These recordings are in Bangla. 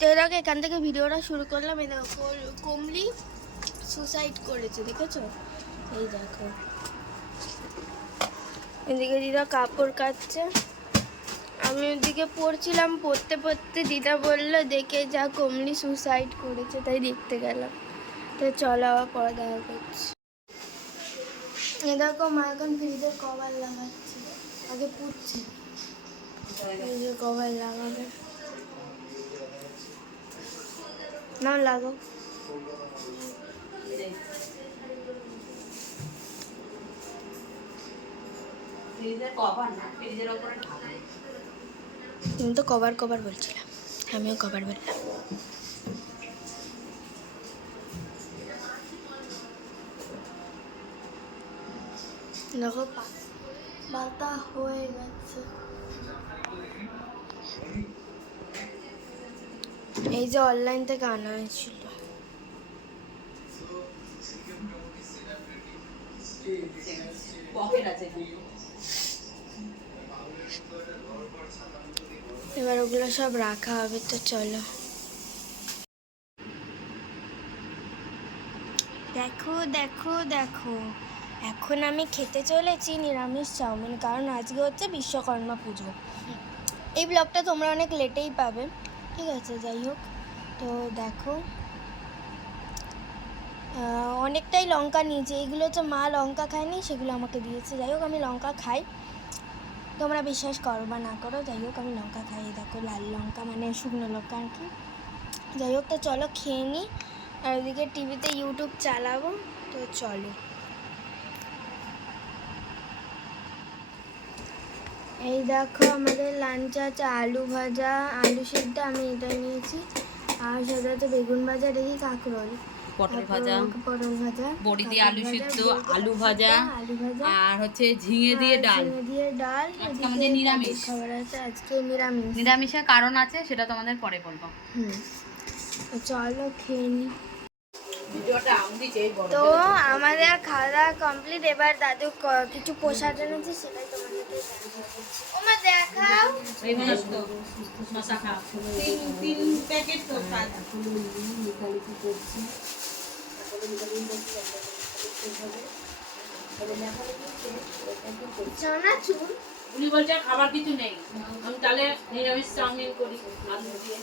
তো এরকম এখান থেকে ভিডিওটা শুরু করলাম। এই দেখো কমলি সুসাইড করেছে, দেখেছো? এই দেখো এদিকে দিদা কাপড় কাচছে, আমি ওদিকে পড়ছিলাম। পড়তে পড়তে দিদা বললো দেখে যা কমলি সুসাইড করেছে, তাই দেখতে গেলাম। তো চলো আবার পরে দেখা করছি। এ দেখো মা এখন ফ্রিজের কভার লাগাচ্ছে, আগে পুড়ছে, ফ্রিজের কভার লাগাবে না, লাগাও। তুমি তো কভার কভার বলছিলাম, আমিও কভার বললাম। দেখো পাতা হয়ে গেছে। এই যে অনলাইন থেকে আনা হয়েছিল। এবার ওগুলো সব রাখা হবে, তো চলো। দেখো দেখো দেখো, এখন আমি খেতে চলেছি নিরামিষ চাউমিন, কারণ আজকে হচ্ছে বিশ্বকর্মা পুজো। এই ব্লগটা তোমরা অনেক লেটেই পাবে, ঠিক আছে? যাই হোক, তো দেখো অনেকটাই লঙ্কা নিয়েছি। এইগুলো হচ্ছে মা লঙ্কা খায়নি, সেগুলো আমাকে দিয়েছে। যাই হোক, আমি লঙ্কা খাই, তোমরা বিশ্বাস করো বা না করো, যাই হোক আমি লঙ্কা খাই। দেখো লাল লঙ্কা, মানে শুকনো লঙ্কা আর কি। যাই হোক, তো চলো খেয়ে নিই, আর ওদিকে টিভিতে ইউটিউব চালাবো, তো চলো। এই দেখো আমাদের লাঞ্চ আছে আলু ভাজা, আলু সিদ্ধ, আমি এটা নিয়েছি, আর সেটা হচ্ছে বেগুন ভাজা, দেখি কাঁকরোল, পটল ভাজা, বড়ি দিয়ে আলু সিদ্ধ, আলু ভাজা, আর হচ্ছে ঝিঙে দিয়ে ডাল। আজকে আমাদের নিরামিষ খাবার আছে, আজকে নিরামিষ। নিরামিষের কারণ আছে, সেটা তোমাদের পরে বলবো। চলো খেয়ে নি। তো আমাদের খাওয়া দাওয়া কমপ্লিট। এবার দাদু কিছু প্রসাদ এনেছে, সেটাই তোমাদেরকে দেখাও। উনি বলছে খাবার কিছু নেই, আমি তাহলে নিরামিষ চাউমিন করি আলু দিয়ে,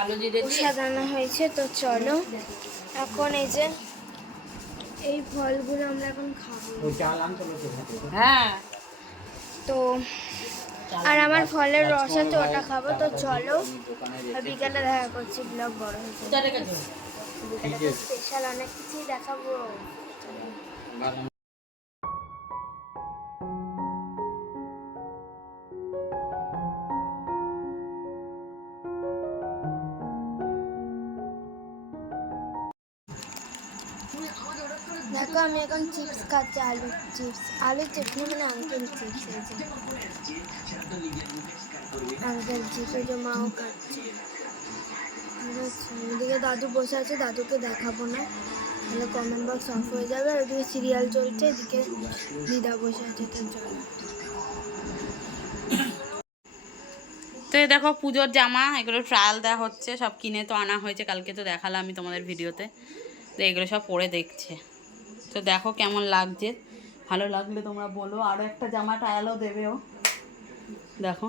আলু দিয়ে প্রসাদ আনা হয়েছে। তো চলো এখন এই যে এই ফলগুলো আমরা এখন খাবো। হ্যাঁ, তো আর আমার ফলের রস আছে, ওটা খাবো। তো চলো, আর বিকালে দেখা করছি, ব্লগ বড় হয়েছে, স্পেশাল অনেক কিছুই দেখাবো। দেখো আমি এখন চিপস খাচ্ছি, আলু চিপস মানে আঙ্কেল চিপস। এই যে আঙ্কেল চিপস, এই যে মাও খাচ্ছে। এদিকে দাদু বসে আছে, দাদুকে দেখাবো না, তাহলে কমেন্ট বক্স অফ হয়ে যাবে। আর ওদিকে সিরিয়াল চলছে, এদিকে দিদা বসে আছে। তো চলো। তো এই দেখো পুজোর জামা, এগুলো ট্রায়াল দেওয়া হচ্ছে, সব কিনে তো আনা হয়েছে, কালকে তো দেখালাম আমি তোমাদের ভিডিওতে। তো এগুলো সব পরে দেখছে, তো দেখো কেমন লাগছে, ভালো লাগলে তোমরা বলো। আরও একটা জামা ট্রায়ালও দেবেও, দেখো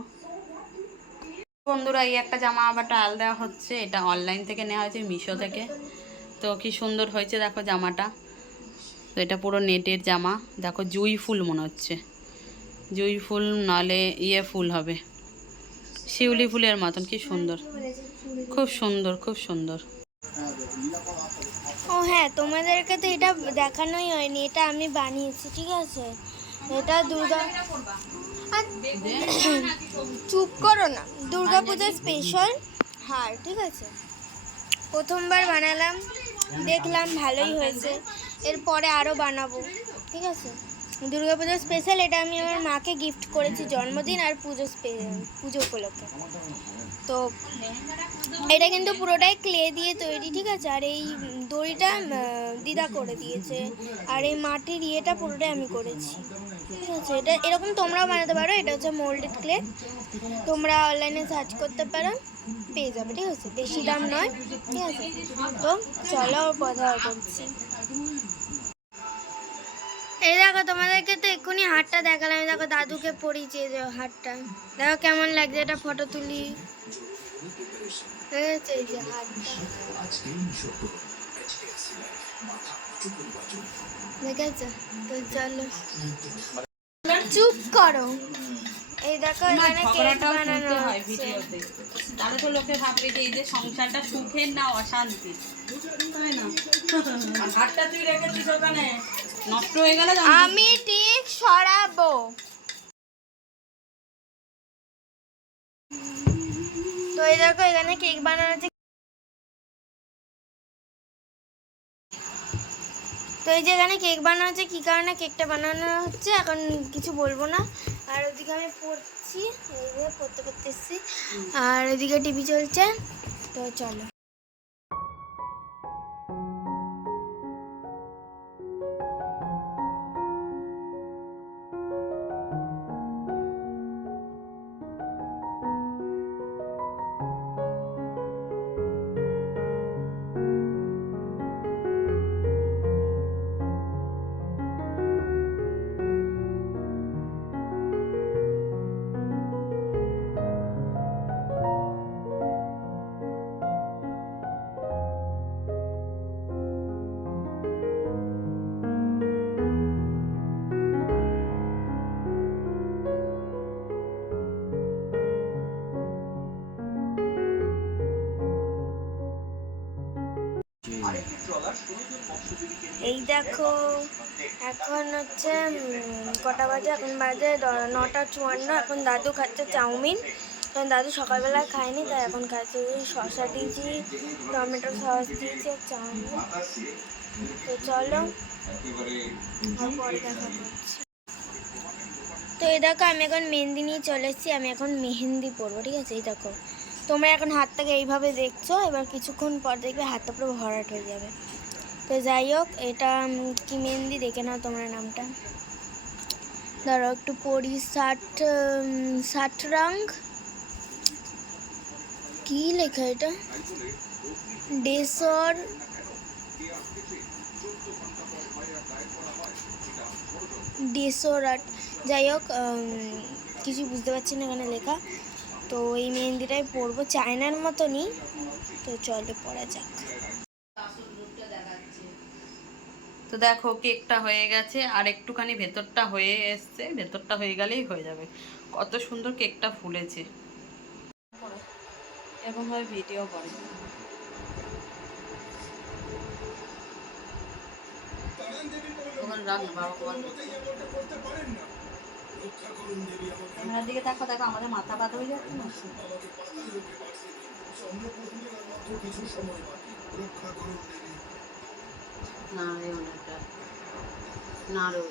বন্ধুরা। এই একটা জামা আবার ট্রায়াল দেওয়া হচ্ছে, এটা অনলাইন থেকে নেওয়া হয়েছে, মিশো থেকে। তো কি সুন্দর হয়েছে দেখো জামাটা। তো এটা পুরো নেটের জামা, দেখো জুঁই ফুল মনে হচ্ছে, জুঁই ফুল নালে ফুল হবে, শিউলি ফুলের মতন, কি সুন্দর, খুব সুন্দর, খুব সুন্দর। ও হ্যাঁ, তোমাদেরকে তো এটা দেখানোই হয়নি, এটা আমি বানিয়েছি, ঠিক আছে? এটা চুপ করো না, দুর্গাপূজার স্পেশাল হার, ঠিক আছে? প্রথমবার বানালাম, দেখলাম ভালোই হয়েছে, এরপরে আরও বানাবো, ঠিক আছে? দুর্গাপূজার স্পেশাল, এটা আমি আমার মাকে গিফট করেছি জন্মদিন আর পুজো উপলক্ষে। তো এটা কিন্তু পুরোটাই ক্লে দিয়ে তৈরি, ঠিক আছে? আর এই দড়িটা দিদা করে দিয়েছে, আর এই মাটির ইয়েটা পুরোটাই আমি করেছি, ঠিক ঠিক আছে, এটা এরকম তোমরাও বানাতে পারো। এটা হচ্ছে মোল্ডেড ক্লে, তোমরা অনলাইনে সার্চ করতে পারো, পেয়ে যাবে। ঠিক আছে, বেশি দাম নয়। ঠিক আছে, তো চলো কথা বলছি। এই দেখো, তোমাদেরকে তো এক্ষুনি হাটটা দেখালাম। দেখো দাদুকে পরিয়েছে যে হাটটা, দেখো কেমন লাগছে। এটা ফটো তুলি, ঠিক আছে, এই যে হাটটা দেখেছো। তো চলো, চুপ করো। এই দেখো এখানে কেক বানানো হচ্ছে। তাহলে তো লোকে ভাববে যে এই যে সংসারটা সুখের না অশান্তি, তাই না? হাতটা তুই রেখেছিস ওখানে, নষ্ট হয়ে গেল। আমি ঠিক সরাবো। তো এই দেখো এখানে কেক বানানো হচ্ছে। তো এই যে এখানে কেক বানানো হচ্ছে, কী কারণে কেকটা বানানো হচ্ছে এখন কিছু বলবো না। আর ওদিকে আমি পড়ছি, এইভাবে পড়তে পড়তে এসেছি, আর ওদিকে টিভি চলছে। তো চলো। এই দেখো এখন হচ্ছে কটা বাজে, এখন বাজে 9:54। এখন দাদু খাচ্ছে চাউমিন, কারণ দাদু সকালবেলায় খায়নি, তাই এখন খাচ্ছে। শসা দিয়েছি, টমেটো সস দিয়েছি আর চাউমিন। তো চলো, আর পরে দেখা করছি। তো এই দেখো আমি এখন মেহেন্দি নিয়ে চলে এসেছি। আমি এখন মেহেন্দি পরবো, ঠিক আছে। এই দেখো তোমরা এখন হাতটাকে এইভাবে দেখছো, এবার কিছুক্ষণ পর দেখবে হাতটা পুরো ভরাট হয়ে যাবে। তো যাই হোক, এটা কি মেহেন্দি দেখে নাও তোমরা নামটা। ধরো একটু পরি, 60 রং, কি লেখা এটা, ডেসর ডেসোরাট। যাই হোক, কিছু বুঝতে পারছি না এখানে লেখা। তো এই মেহেন্দিটাই পরবো, চায়নার মতনই। তো চলে পরা যাক। তো দেখো কেকটা হয়ে গেছে, আর একটুখানি ভেতরটা হয়ে এসছে, ভেতরটা হয়ে গেলেই হয়ে যাবে। কত সুন্দর কেকটা ফুলেছে, এরকমভাবে ভিডিও করে। ক্যামেরার দিকে দেখো, দেখো আমাদের মাথা বাদ হয়ে যাচ্ছে না। না রে অনেকটা, না রে।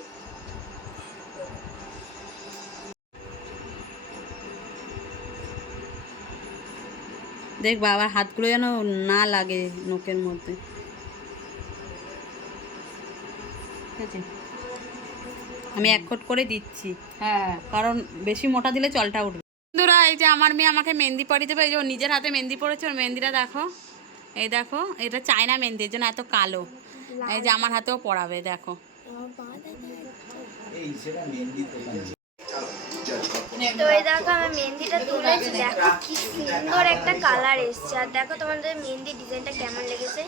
দেখ বাবার হাতগুলো যেন না লাগে নখের মধ্যে, ঠিক আছে। আমি 1 কোট করে দিচ্ছি, হ্যাঁ, কারণ বেশি মোটা দিলে চলটা উঠবে। বন্ধুরা, এই যে আমার মেয়ে আমাকে মেহেন্দি পরিয়ে দেবে। এই যে ও নিজের হাতে মেহেন্দি পড়েছে, ওর মেহেন্দিটা দেখো। এই দেখো, এটা চায়না মেহেন্দি, এর জন্য এত কালো। এই যে আমার হাতেও পড়াবে, দেখো। তো এই দেখো আমি মেহেন্দিটা তুলেছি, দেখো কি সুন্দর একটা কালার এসছে। আর দেখো তোমাদের মেহেন্দি ডিজাইনটা কেমন লেগেছে,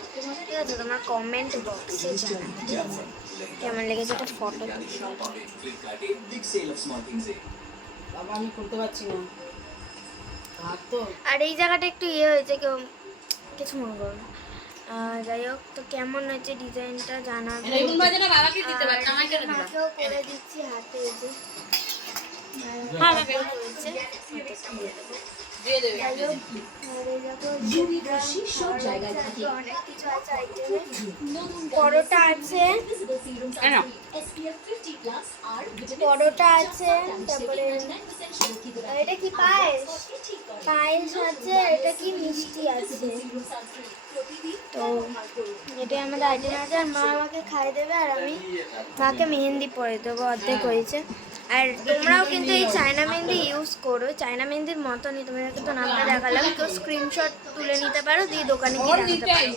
ঠিক আছে, তোমার কমেন্ট বক্সে জানাবে, ঠিক আছে, কেমন লেগেছে। একটা ফটো আমি করতে পারছি না। আর এই জায়গাটা একটু ইয়ে হয়েছে, কেউ কিছু মনে করো না। যাই হোক, তো কেমন হয়েছে ডিজাইনটা জানাবে। মাকেও করে দিচ্ছি হাতে, এই যে হয়েছে পরোটা আছে, পরোটা আছে, তারপরে এটা কি পায়েস, পায়েস আছে, এটা কি মিষ্টি আছে। তো এটাই আমাদের আইটেম আছে। আর মা আমাকে খাইয়ে দেবে, আর আমি মাকে মেহেন্দি পরে দেবো, অর্ধেক হয়েছে। আর তোমরাও কিন্তু এই চায়না মেহেন্দি ইউজ করো, চায়না মেহেন্দির মতনই, তোমাদেরকে তো নামটা দেখালাম, তো স্ক্রিনশট তুলে নিতে পারো, দিয়ে দোকানে গিয়ে দেখাতে পারো।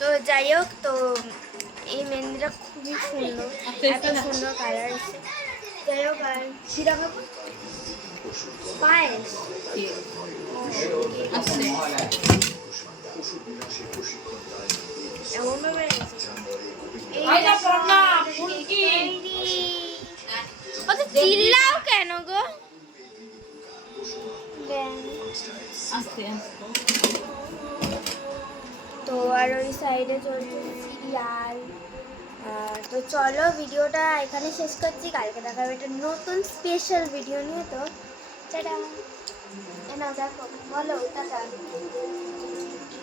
তো যাই হোক, তো এই মেহেন্দিটা খুবই সুন্দর, এত সুন্দর কালার এসেছে। যাই হোক, আর শিরা খাবো পায়েস এমনভাবে অত চিল্লাও কেন গো? তো আর ওই সাইডে চলছে সিরিয়াল। তো চলো ভিডিওটা এখানে শেষ করছি, কালকে দেখা হবে একটা নতুন স্পেশাল ভিডিও নিয়ে। তো টাটা। না দেখো, বলো টাটা।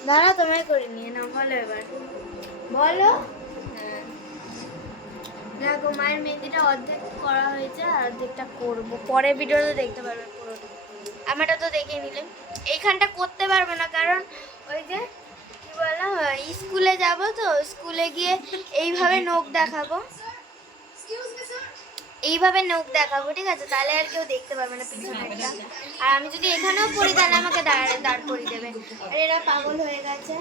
দাঁড়া, তোমায় করে নিয়ে নাও, বলো এবার বলো। হ্যাঁ, দেখো মায়ের মেহেন্দিটা অর্ধেক করা হয়েছে, আর অর্ধেকটা করবো, পরে ভিডিওতে দেখতে পারবে পুরোটা। আমারটা তো দেখে নিলে, এইখানটা করতে পারবো না, কারণ ওই যে কি বললাম, স্কুলে যাব, তো স্কুলে গিয়ে এইভাবে নখ দেখাবো, এইভাবে নখ দেখাবো, ঠিক আছে? তাহলে আর কেউ দেখতে পারবে না পিছনেরটা। আর আমি যদি এখানেও পড়ি তাহলে আমাকে দাঁড় করিয়ে দেবে, আর এরা পাগল হয়ে গেছে।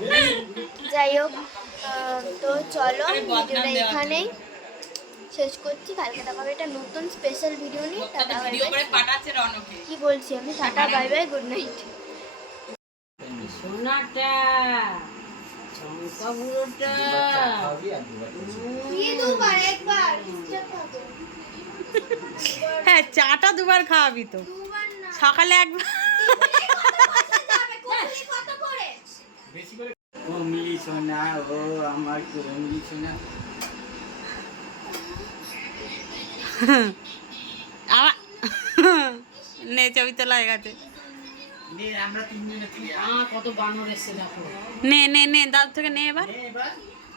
যাই হোক, তো চলো ভিডিওটা এখানেই শেষ করছি, কালকে দেখা হবে একটা নতুন স্পেশাল ভিডিও নিয়ে। Tata bye bye. কি বলছি আমি, tata bye bye, good night. সোনাটা চমকা বুড়োটা হ্যাঁ, চাটা দুবার খাওয়াবি তো, সকালে একবার। কমলি সোনা, ও আমার কমলি সোনা। আমার নে ছবি তোলা হয়ে গেছে। নে আমরা তিনজনে কত বানর এসছে দেখো। নে নে নে দাদু থেকে নে এবার। এবার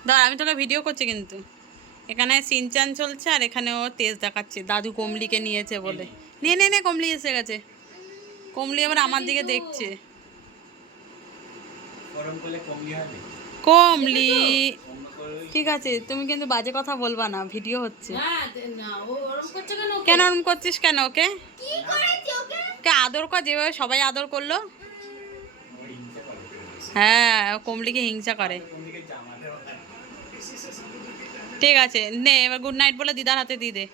দাঁড়া, আমি তোকে ভিডিও করছি কিন্তু। এখানে সিনচান চলছে, আর এখানে ও তেজ দেখাচ্ছে, দাদু কমলিকে নিয়েছে বলে। নে নে নে, কমলি এসে গেছে। কমলি আবার আমার দিকে দেখছে। গরম করলে কমলি হবে। কমলি ঠিক আছে, তুমি কিন্তু বাজে কথা বলবা না, ভিডিও হচ্ছে। না ও ওরম করছে কেন? কেন ওরম করছিস কেন? ওকে কি করেছি ওকে? ওকে আদর কর, যেভাবে সবাই আদর করলো। ওর হিংসা করে। হ্যাঁ, ও কমলিকে হিংসা করে। কমলিকে জামা দেওয়া। ঠিক আছে, নে এবার গুড নাইট বলে দিদার হাতে দিয়ে দে।